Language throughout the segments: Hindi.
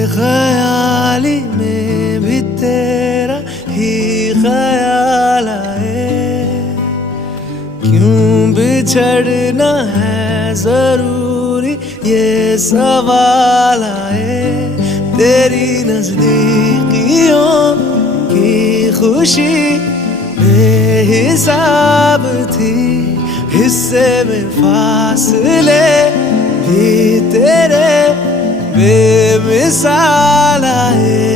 बेख्याली में भी तेरा ही ख्याल आए, क्यों बिछड़ना है जरूरी ये सवाल आए। तेरी नजदीकियों की खुशी बेहिसाब थी, हिस्से में फासले भी तेरे बेमिसाल आए।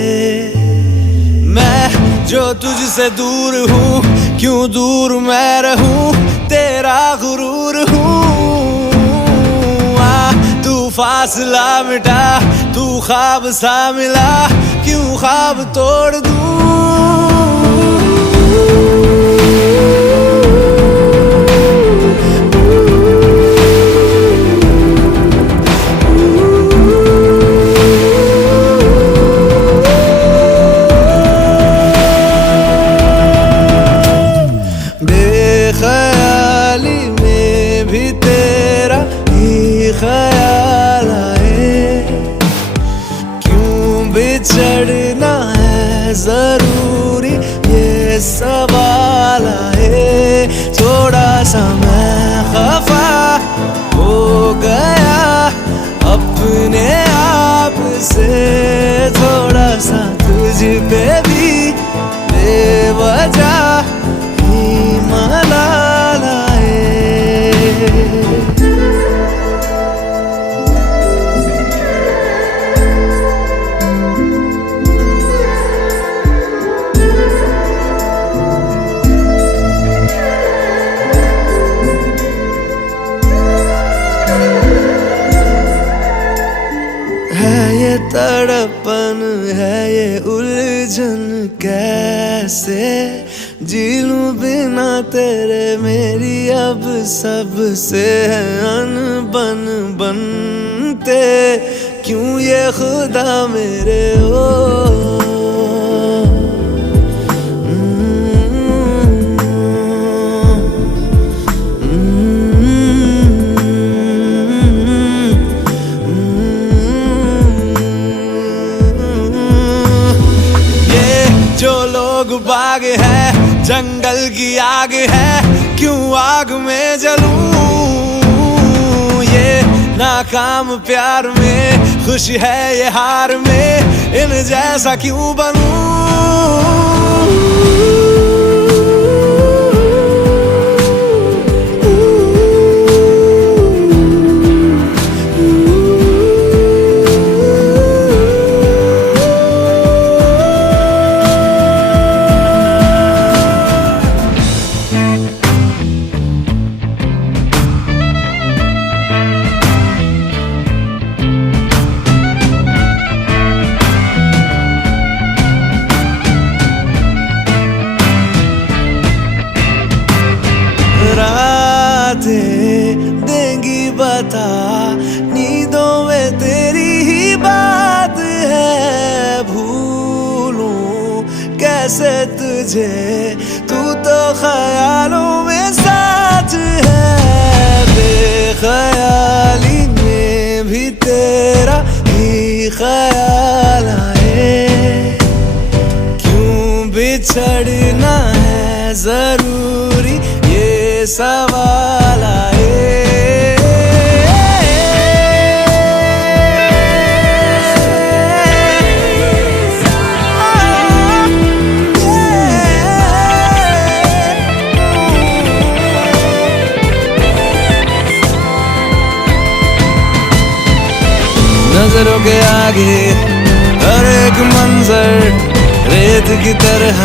मैं जो तुझसे दूर हूँ, क्यों दूर मैं रहूँ, तेरा गुरूर हूँ। तू फासला मिटा, तू ख्वाब सा मिला, क्यों ख्वाब तोड़ दूँ। बेख्याली में भी तेरा ही ख्याल आए, क्यों बिछड़ना है जरूरी ये सवाल आए। थोड़ा सा मैं खफा हो गया अपने आप से, थोड़ा सा तुझ पे भी बेवजह मलाल आए। है ये तड़पन, है ये उलझन, कैसे जी लूं बिना तेरे। मेरी अब सबसे है अनबन बनते, क्यों ये खुदा मेरे हो। जो लोग बाग है, जंगल की आग है, क्यों आग में जलूं। ये नाकाम प्यार में, खुश है ये हार में, इन जैसा क्यों बनूं। देंगी बता, नींदों में तेरी ही बात है। भूलूं कैसे तुझे, तू तो ख्यालों में साथ है। बेख्याली में भी तेरा ही ख्याल आए, क्यों बिछड़ना है जरूरी ये सवाल आए। नजरों के आगे हर एक मंजर रेत की तरह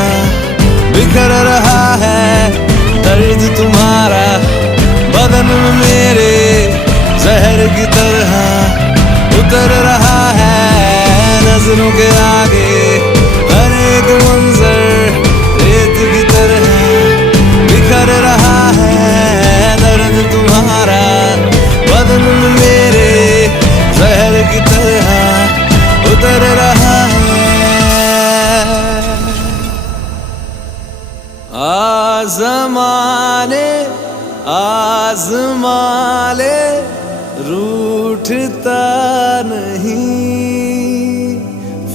बिखर रहा है। दर्द तुम्हारा बदन में मेरे जहर की तरह उतर रहा है। नजरों के आगे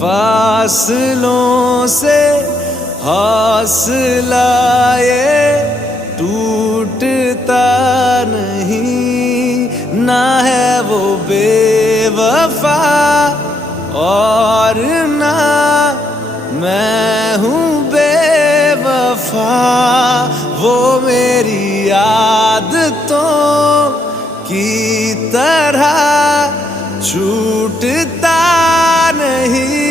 फासलों से हौसला ये टूटता नहीं, ना है वो बेवफा और ना मैं हूँ बेवफा। वो मेरी आदतों की तरह छूटता नहीं।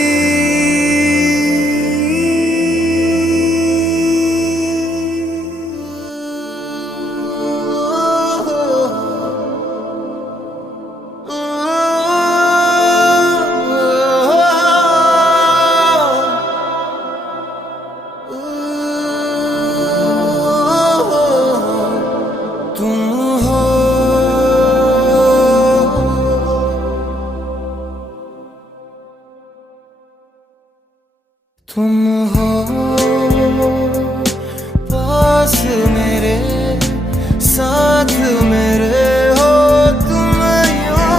तुम हो पास मेरे, साथ मेरे हो तुम यूं।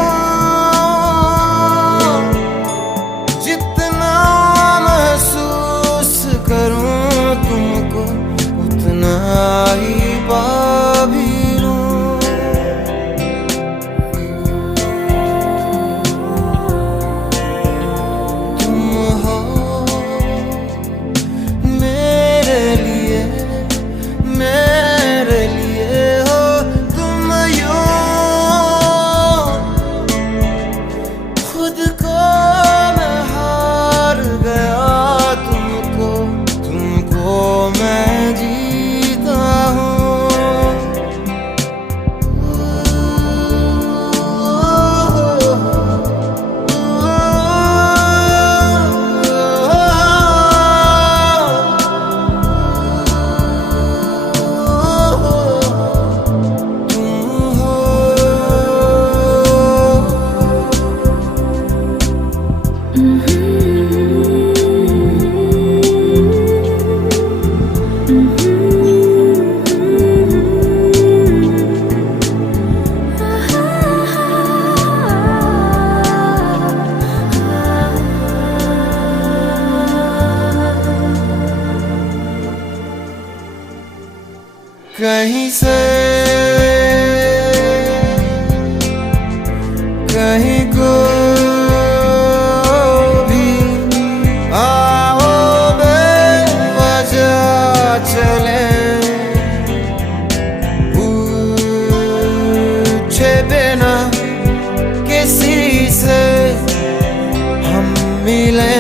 जितना महसूस करूं तुमको उतना ही पा भी लूं। तुम हो मेरे लिए हो तुम यूं। खुद को मैं हार गया तुमको मैं जीता हूँ। कहीं से कहीं को भी आओ बेवजह चले, पूछे बिना किसी से हम मिले।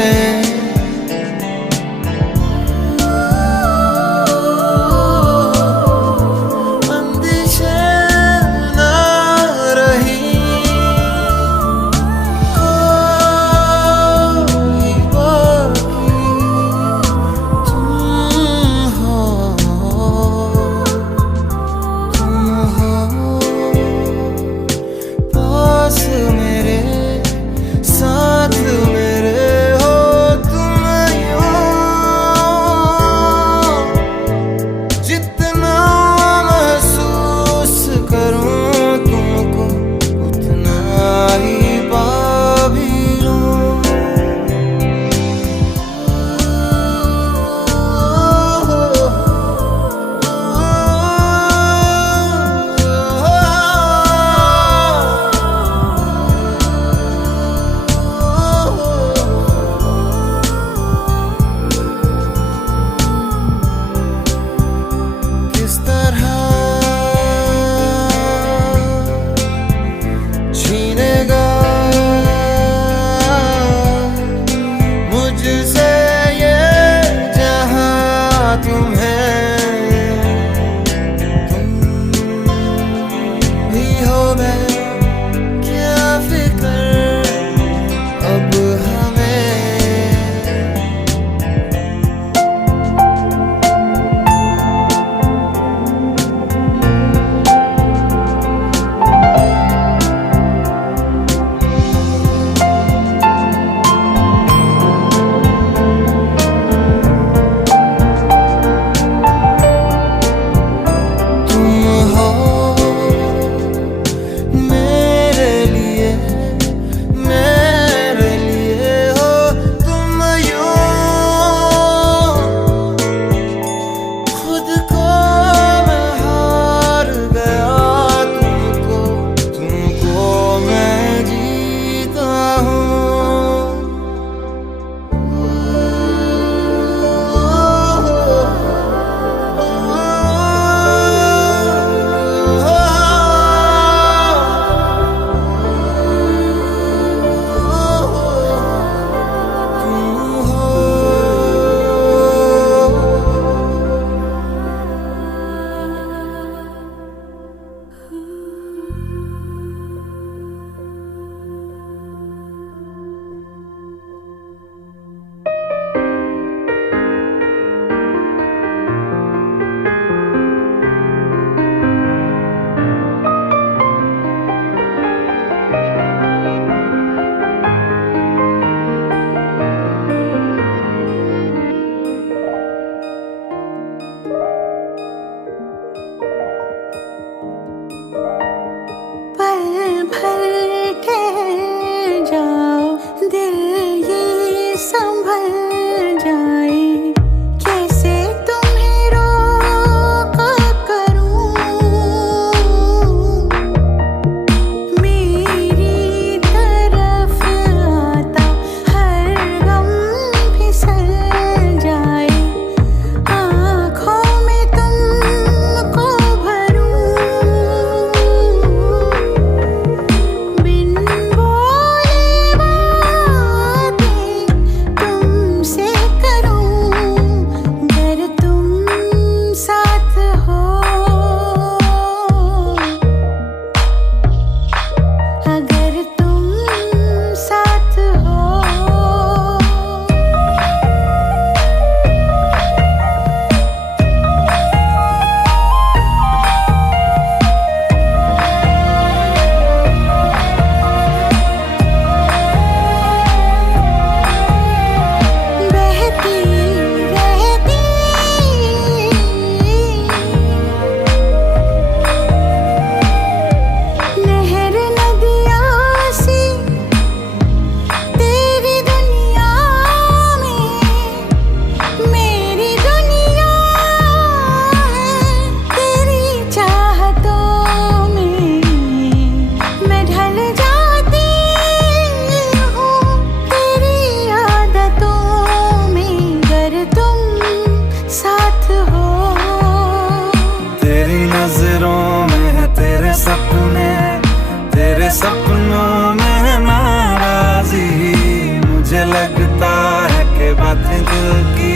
लगता है कि बातें दिल की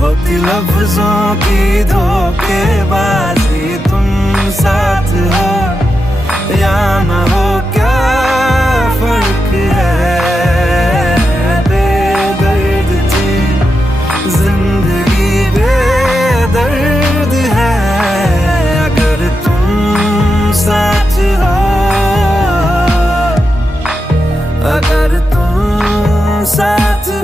होती लफ्जों की धोखेबाजी। तुम साथ हो या ना हो क्या फर्क है, बेदर्द थी जिंदगी बेदर्द है। अगर तुम साथ हो, अगर तुम साथ हो।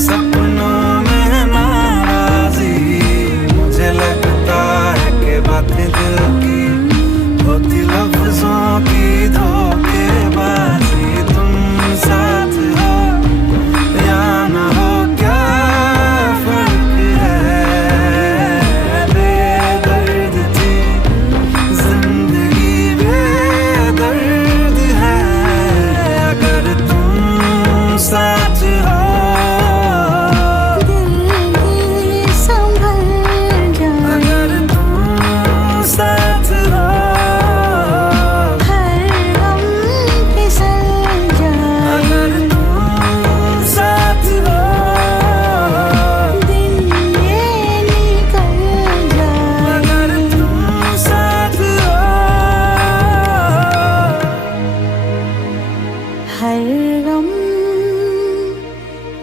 सपनों में नाराजी, मुझे लगता है कि बातें दिल की होती लफ्जों की धोखेबाजी। तुम साथ हो या ना हो क्या फर्क है, बेदर्द थी जिंदगी बेदर्द है। अगर तुम साथ हो, हर गम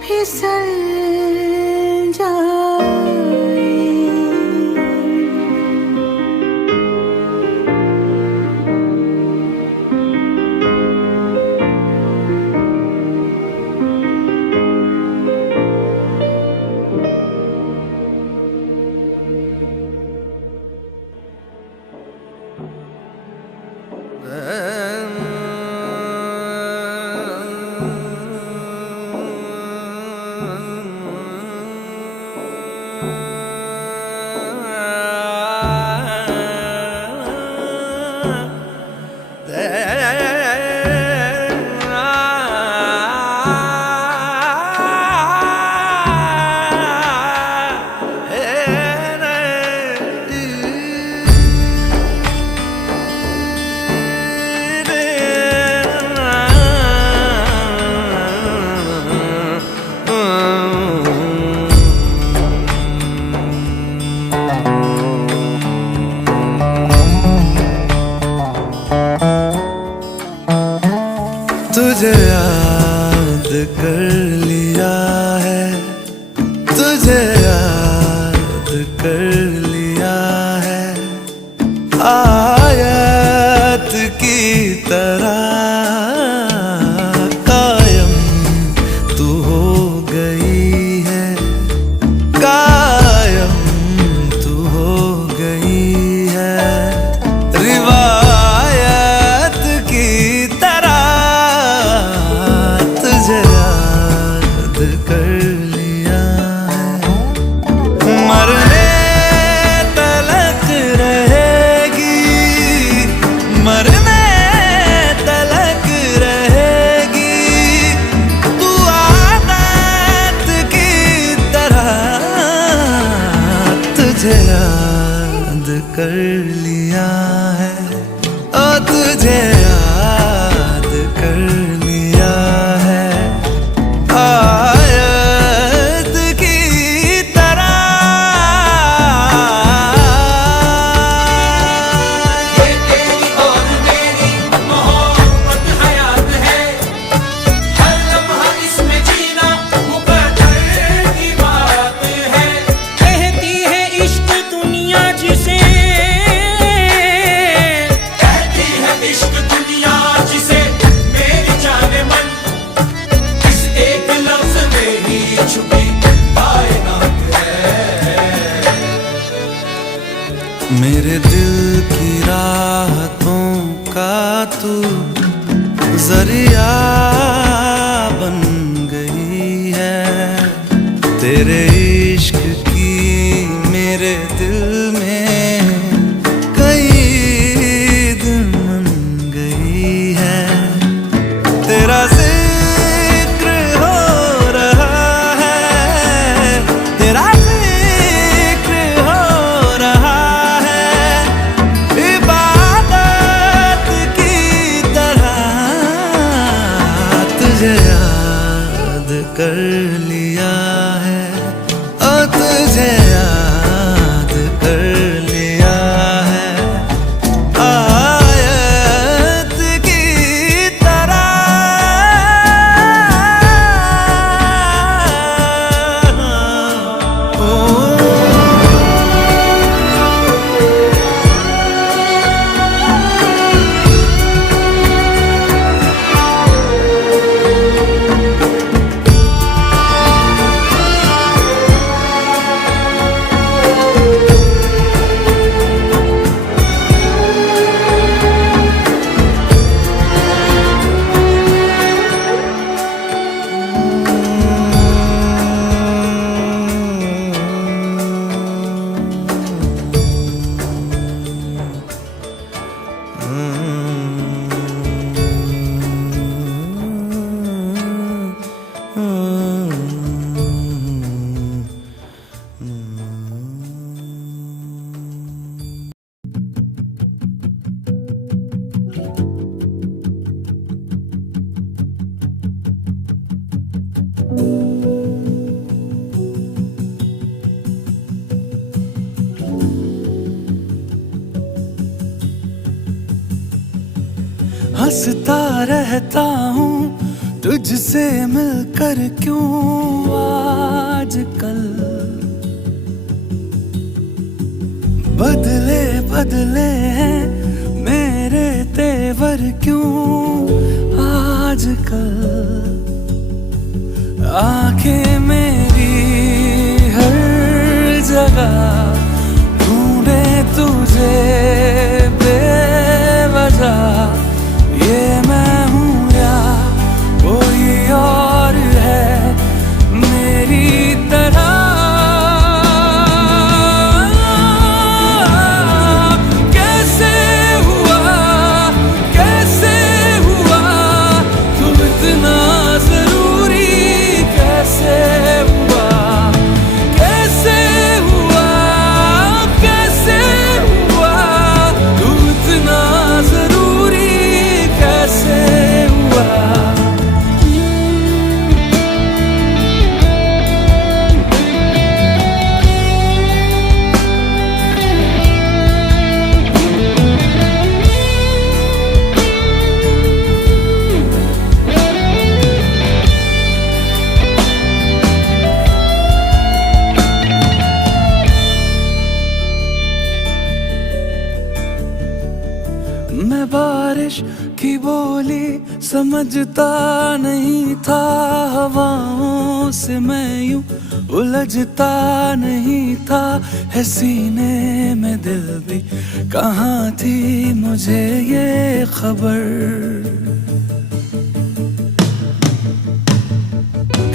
फिसल जाए। तुझे याद कर लिया है, तुझे याद कर लिया है। आयत की तरह कायम तू हो गई है, कायम तू हो गई है। रिवायत की तरह तुझे याद तेरे इश्क की मेरे दिल में कई दिन मन गई है। तेरा जिक्र हो रहा है, तेरा जिक्र हो रहा है, इबादत की तरह तुझे याद कर लिया है, ओ तुझे याद कर लिया है, आयत की तरह। ओ हंसता रहता हूँ तुझसे मिलकर, क्यों आजकल बदले बदले हैं मेरे तेवर, क्यों आजकल आंखें मेरी हर जगह ढूंढे तुझे बेवजह। ये मैं हूँ या कोई और है मेरी तरह, कैसे हुआ तू इतना जरूरी, कैसे हुआ तू इतना जरूरी, कैसे हुआ। मैं बारिश की बोली समझता नहीं था, हवाओं से मैं यूं उलझता नहीं था, है सीने में दिल भी कहाँ थी मुझे ये खबर।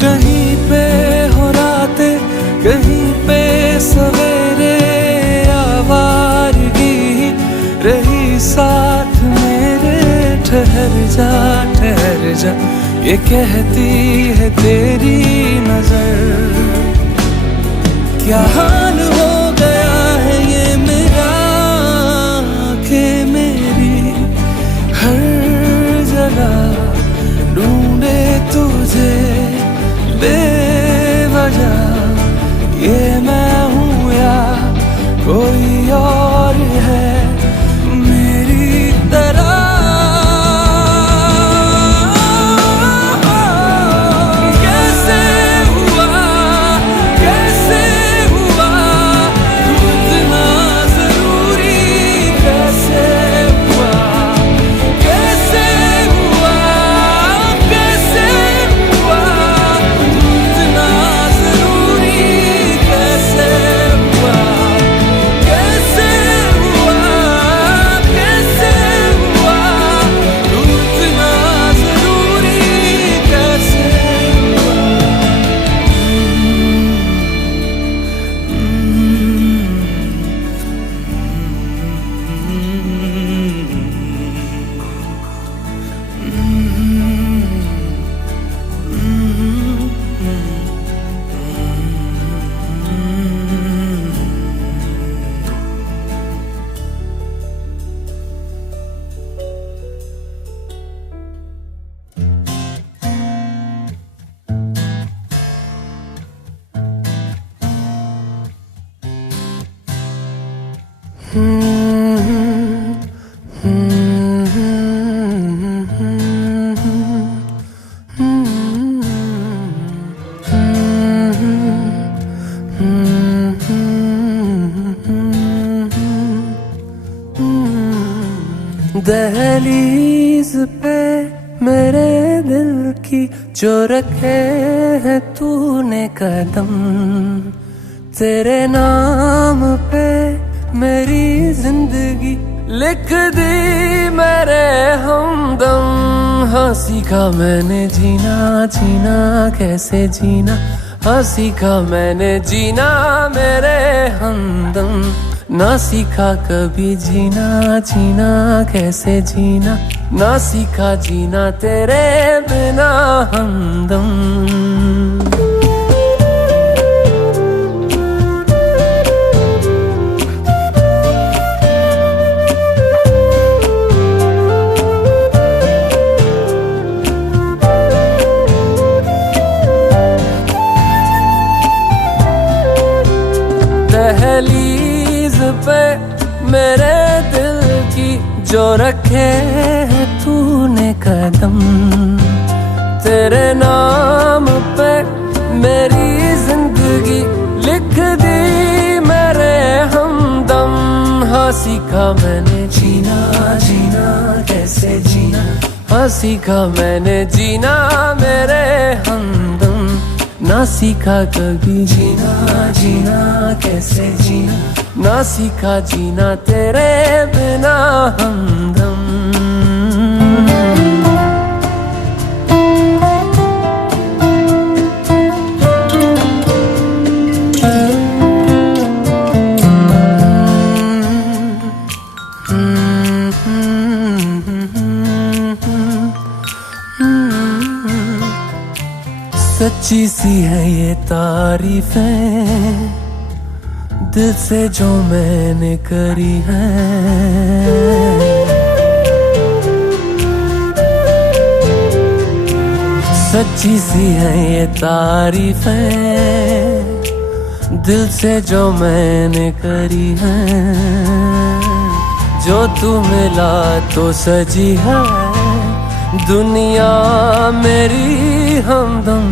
कहीं पे हो रातें, कहीं पे सवेरे, आवारगी रही साथ मेरे। ठहर जा ये कहती है तेरी नजर, क्या हाल हो गया है ये मेरा। आंखें मेरी हर जगह ढूंढे तुझे बेवजह, ये मैं हूँ या कोई और है मेरी तरह। कैसे हुआ दहलीज पे मेरे दिल की जो रखे है तूने कदम, तेरे नाम पे मेरी जिंदगी लिख दी मेरे हमदम। हाँ सीखा मैंने जीना, जीना कैसे जीना, हाँ सीखा मैंने जीना मेरे हमदम। ना सीखा कभी जीना, जीना कैसे जीना, ना सीखा जीना तेरे बिना हमदम। दहलीज पे मेरे दिल की जो रखे है तूने कदम, तेरे नाम पे मेरी जिंदगी लिख दी मेरे हमदम। हाँ सीखा मैंने जीना, जीना कैसे जीना, हाँ सीखा मैंने जीना मेरे हमदम। ना सीखा कभी जीना, जीना कैसे जीना, ना सीखा जीना तेरे बिना हमदम। सच्ची सी है ये तारीफें दिल से जो मैंने करी है, सच्ची सी है ये तारीफें दिल से जो मैंने करी है। जो तू मिला तो सजी है दुनिया मेरी हमदम।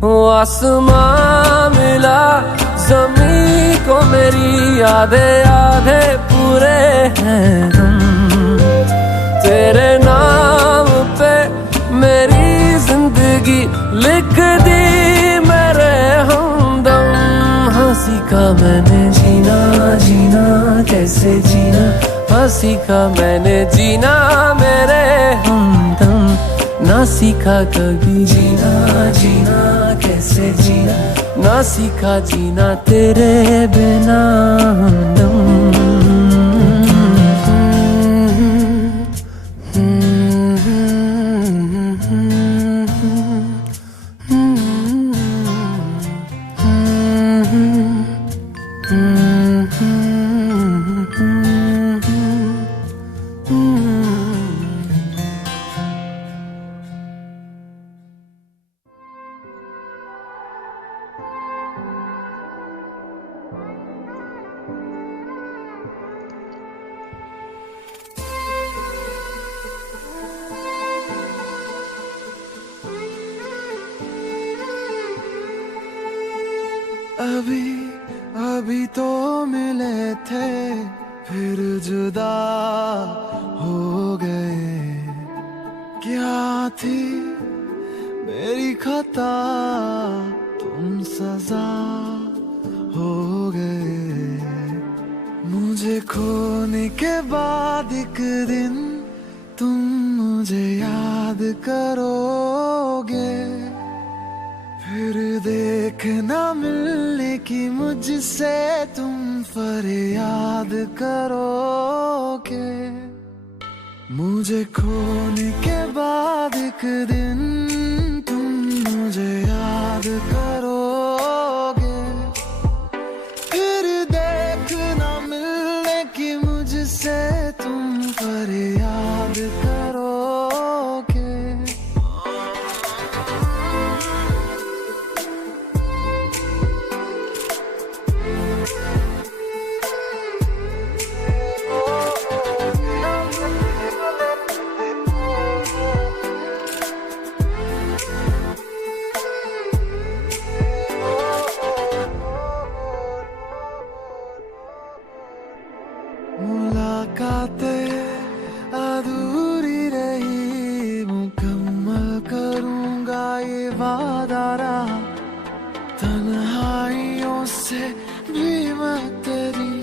वो आसमां मिला ज़मीं को मेरी आधे आधे पूरे हैं हम। तेरे नाम पे मेरी जिंदगी लिख दी मेरे हमदम। हाँ सीखा मैंने जीना, जीना कैसे जीना, हाँ सीखा मैंने जीना मेरे हमदम। ना सीखा कभी जीना, जीना कैसे जीना, ना सीखा जीना तेरे बिना हमदम। अभी अभी तो मिले थे फिर जुदा हो गए। क्या थी मेरी खता तुम सजा हो गए। मुझे खोने के बाद एक दिन तुम मुझे याद करोगे। फिर देखना मिलने की मुझसे तुम फरियाद करोगे। मुझे खोने के बाद एक दिन तुम मुझे याद करोगे। फिर देखना मिलने की मुझसे तुम फरियाद करोगे। वादा रहा, तन्हाइयों से भी मैं तेरी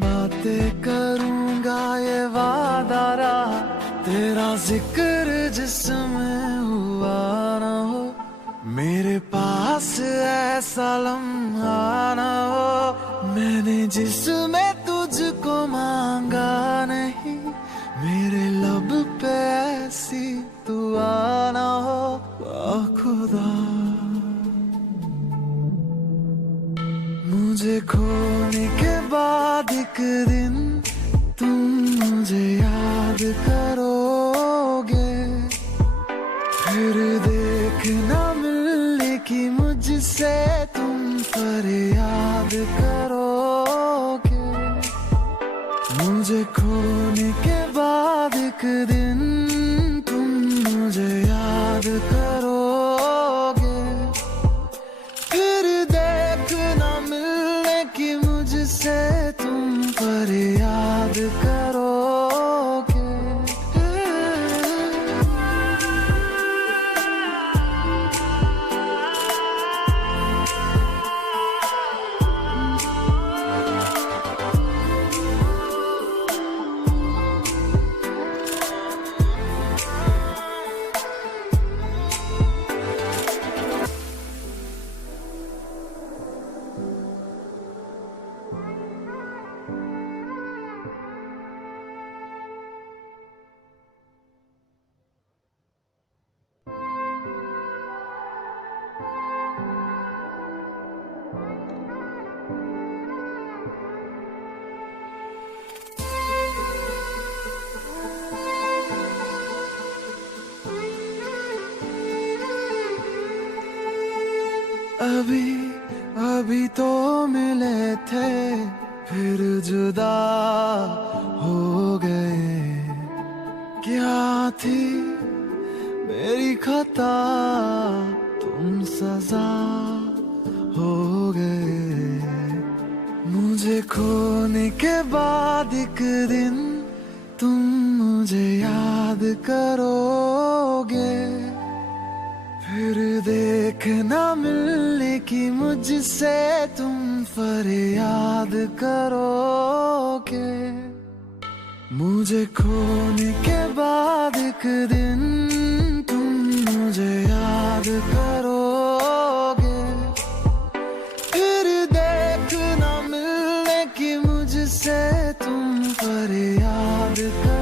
बातें करूंगा, ये वादा रहा। तेरा जिक्र जिसमें हुआ ना हो, मेरे पास ऐसा लम्हा ना हो, मैंने जिसमें तुझको मांगा नहीं, मेरे लब पे ऐसी दुआ ना हो। आ खुदा, मुझे खोने के बाद एक दिन तुम मुझे याद करोगे, फिर देखना मिलने की मुझसे तुम फरियाद करोगे। मुझे खोने के बाद एक दिन तुम मुझे याद करोगे, फिर देखना मिलने की मुझसे तुम फरियाद करोगे। अभी अभी तो मिले थे, फिर जुदा हो गए। क्या थी मेरी खता, तुम सजा हो गए। मुझे खोने के बाद एक दिन तुम मुझे याद करोगे, फिर देखना मिलने की मुझसे तुम फरियाद करोगे। मुझे खोने के बाद एक दिन तुम मुझे याद करोगे, फिर देखना मिलने की मुझसे तुम फरियाद करोगे।